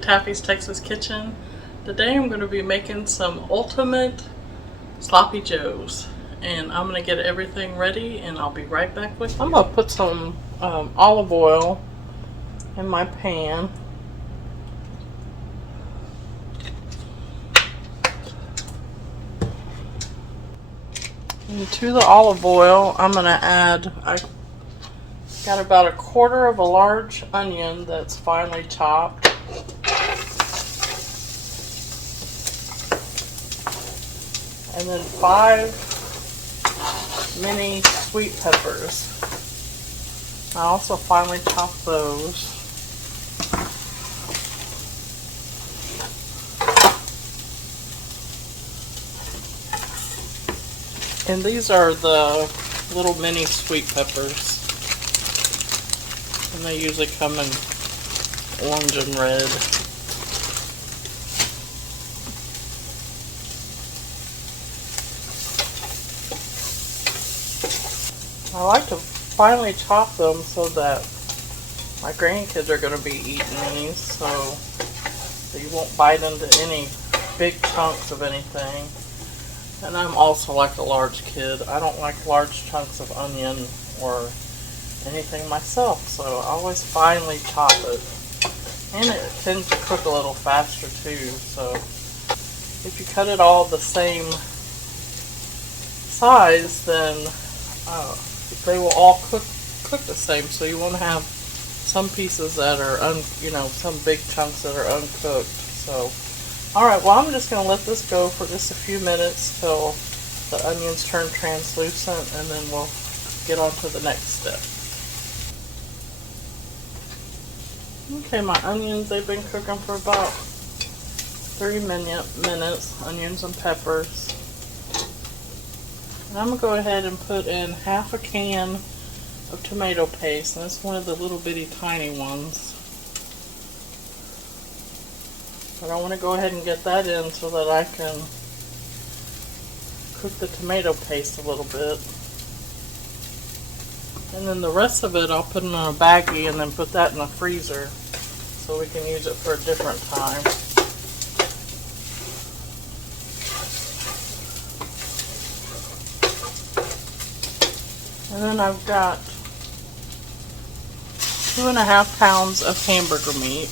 Taffy's Texas Kitchen. Today I'm going to be making some ultimate sloppy joes, and I'm going to get everything ready and I'll be right back with you. I'm going to put some olive oil in my pan. And to the olive oil I'm going to add, I got about a quarter of a large onion that's finely chopped. And then 5 mini sweet peppers. I also finely chopped those. And these are the little mini sweet peppers. And they usually come in orange and red. I like to finely chop them so that my grandkids are going to be eating these, so you won't bite into any big chunks of anything. And I'm also like a large kid. I don't like large chunks of onion or anything myself, so I always finely chop it. And it tends to cook a little faster too, so if you cut it all the same size, then they will all cook the same, so you won't have some pieces that are some big chunks that are uncooked. So alright, well, I'm just going to let this go for just a few minutes till the onions turn translucent, and then we'll get on to the next step. Okay, my onions, they've been cooking for about 3 minutes, onions and peppers. And I'm going to go ahead and put in half a can of tomato paste, and it's one of the little bitty tiny ones. But I want to go ahead and get that in so that I can cook the tomato paste a little bit. And then the rest of it I'll put in a baggie and then put that in the freezer so we can use it for a different time. And then I've got 2.5 pounds of hamburger meat.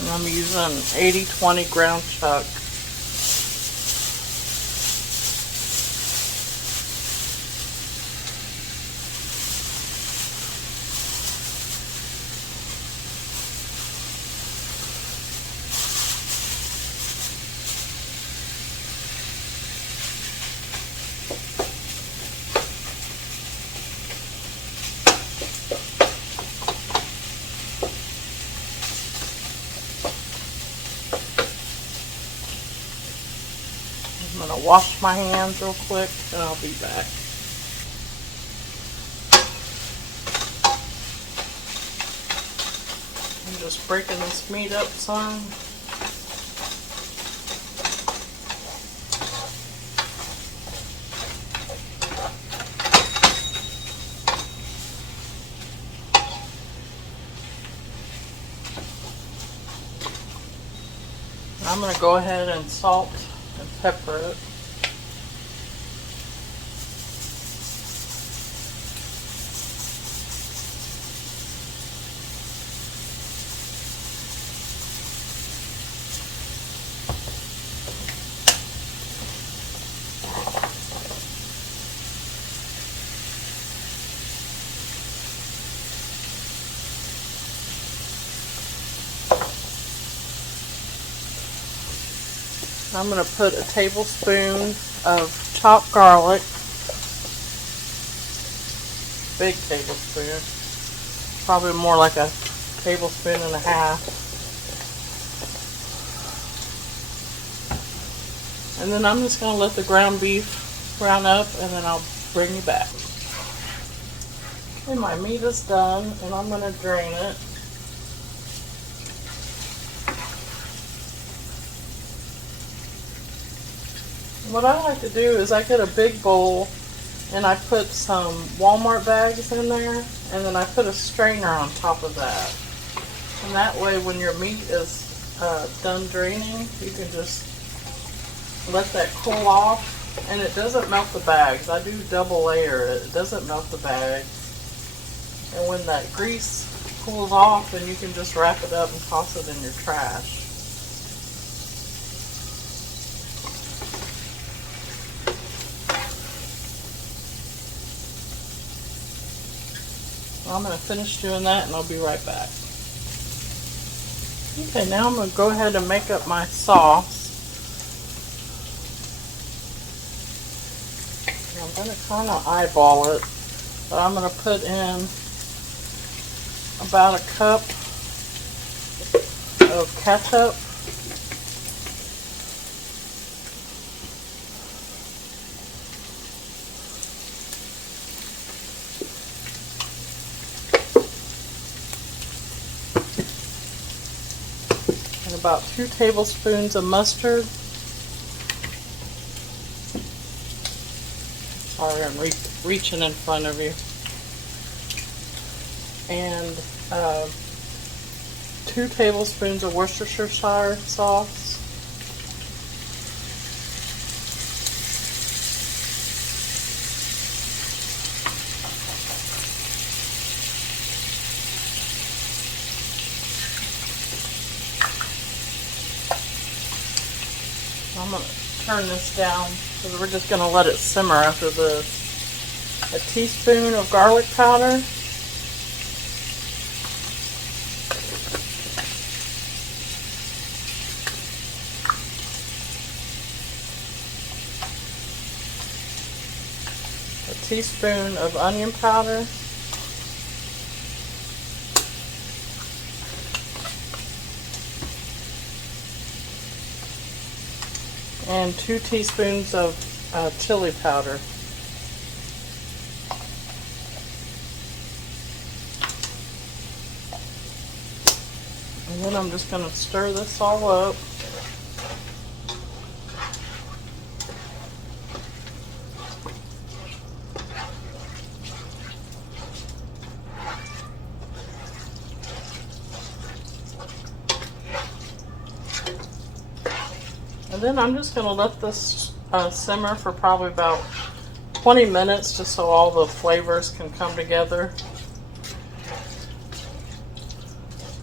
And I'm using 80/20 ground chuck. I'm going to wash my hands real quick and I'll be back. I'm just breaking this meat up some. I'm going to go ahead and salt and pepper it. I'm going to put a tablespoon of chopped garlic, big tablespoon, probably more like a tablespoon and a half. And then I'm just going to let the ground beef brown up, and then I'll bring you back. Okay, my meat is done, and I'm going to drain it. What I like to do is I get a big bowl and I put some Walmart bags in there, and then I put a strainer on top of that. And that way when your meat is done draining, you can just let that cool off, and it doesn't melt the bags. I do double layer it. It doesn't melt the bags. And when that grease cools off, then you can just wrap it up and toss it in your trash. I'm going to finish doing that, and I'll be right back. Okay, now I'm going to go ahead and make up my sauce. And I'm going to kind of eyeball it, but I'm going to put in about a cup of ketchup. About 2 tablespoons of mustard. Sorry, I'm reaching in front of you. And 2 tablespoons of Worcestershire sauce. I'm going to turn this down because we're just going to let it simmer after this. A teaspoon of garlic powder. A teaspoon of onion powder. And 2 teaspoons of chili powder. And then I'm just going to stir this all up. And then I'm just going to let this simmer for probably about 20 minutes just so all the flavors can come together.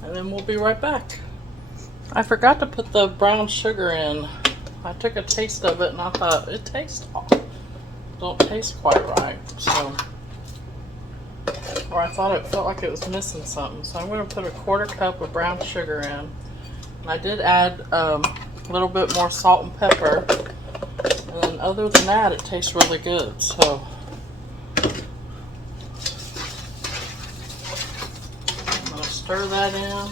And then we'll be right back. I forgot to put the brown sugar in. I took a taste of it and I thought it don't taste quite right. So, or I thought it felt like it was missing something. So I'm going to put a 1/4 cup of brown sugar in. And I did add a little bit more salt and pepper, and then other than that it tastes really good. So I'm going to stir that in,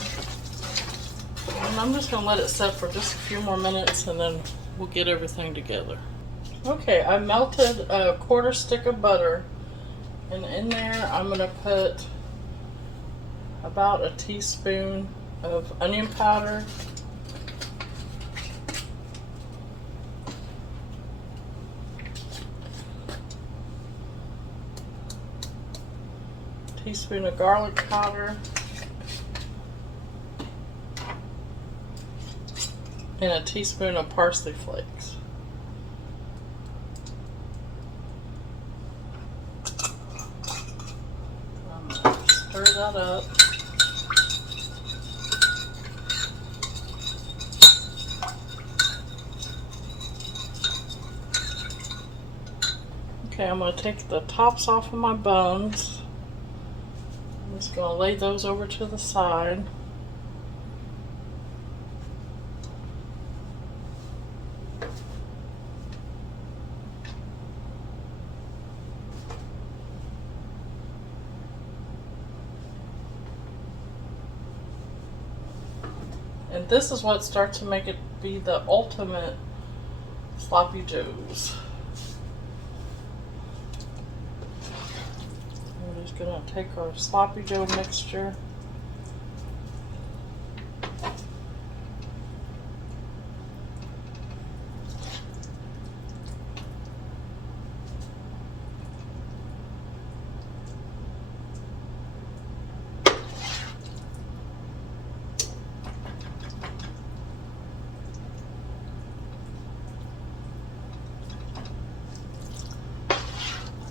and I'm just going to let it set for just a few more minutes, and then we'll get everything together. Okay, I melted a 1/4 stick of butter, and in there I'm going to put about a teaspoon of onion powder, teaspoon of garlic powder, and a teaspoon of parsley flakes. I'm going to stir that up. Okay, I'm going to take the tops off of my bones. I'm just going to lay those over to the side. And this is what starts to make it be the ultimate sloppy joes. We're just gonna take our sloppy joe mixture.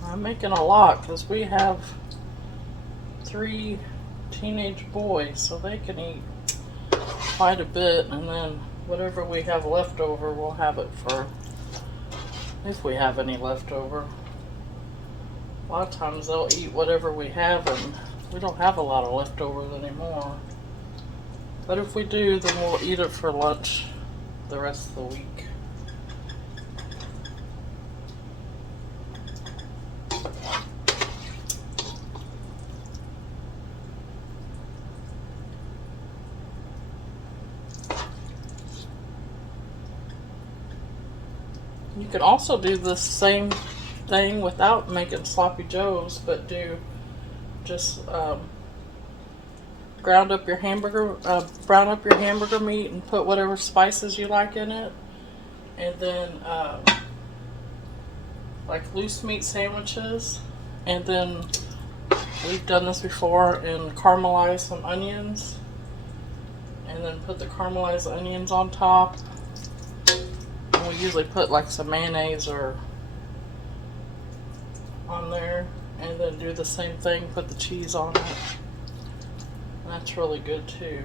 I'm making a lot because we have 3 teenage boys, so they can eat quite a bit, and then whatever we have left over, we'll have it for, if we have any left over. A lot of times they'll eat whatever we have, and we don't have a lot of leftovers anymore. But if we do, then we'll eat it for lunch the rest of the week. You can also do the same thing without making sloppy joes, but do just brown up your hamburger meat and put whatever spices you like in it, and then like loose meat sandwiches, and then we've done this before, and caramelize some onions, and then put the caramelized onions on top. We usually put like some mayonnaise or on there, and then do the same thing, put the cheese on it. And that's really good too.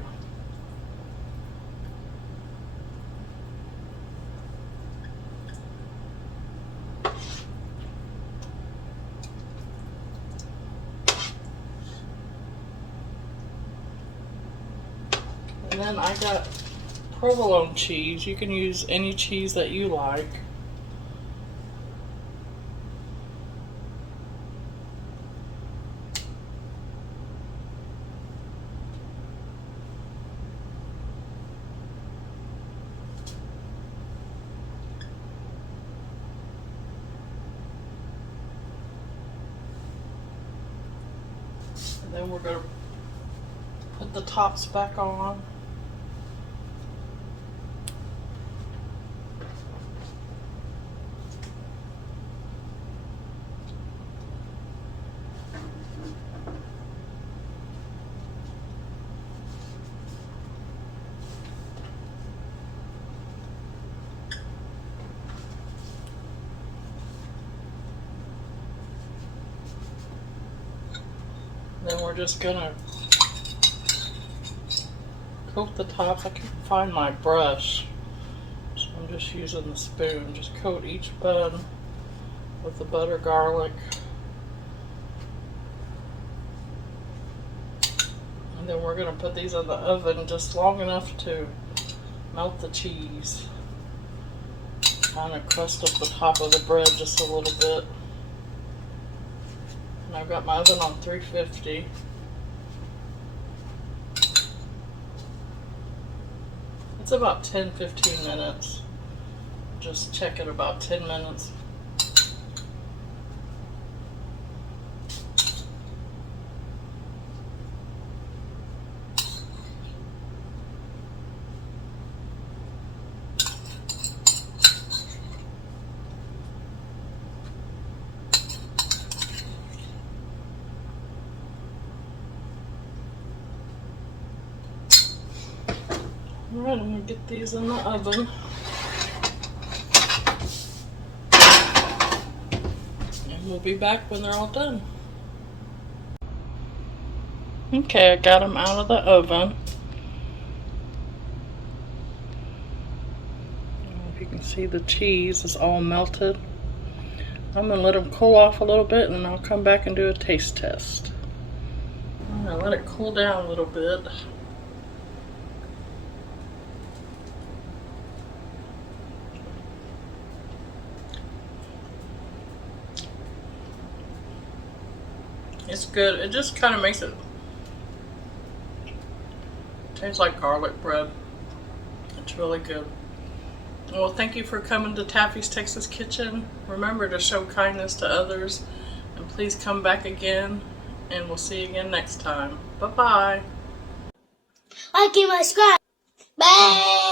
And then I got provolone cheese. You can use any cheese that you like. And then we're going to put the tops back on. Then we're just gonna coat the tops. I can't find my brush, so I'm just using the spoon. Just coat each bun with the butter garlic. And then we're gonna put these in the oven just long enough to melt the cheese. Kind of crust up the top of the bread just a little bit. And I've got my oven on 350. It's about 10-15 minutes. Just check it about 10 minutes. Alright, I'm going to get these in the oven. And we'll be back when they're all done. Okay, I got them out of the oven. If you can see, the cheese is all melted. I'm going to let them cool off a little bit, and then I'll come back and do a taste test. I'm going to let it cool down a little bit. It's good. It just kind of makes it taste like garlic bread. It's really good. Well, thank you for coming to Taffy's Texas Kitchen. Remember to show kindness to others, and please come back again, and we'll see you again next time. Bye-bye. Like and subscribe. Bye.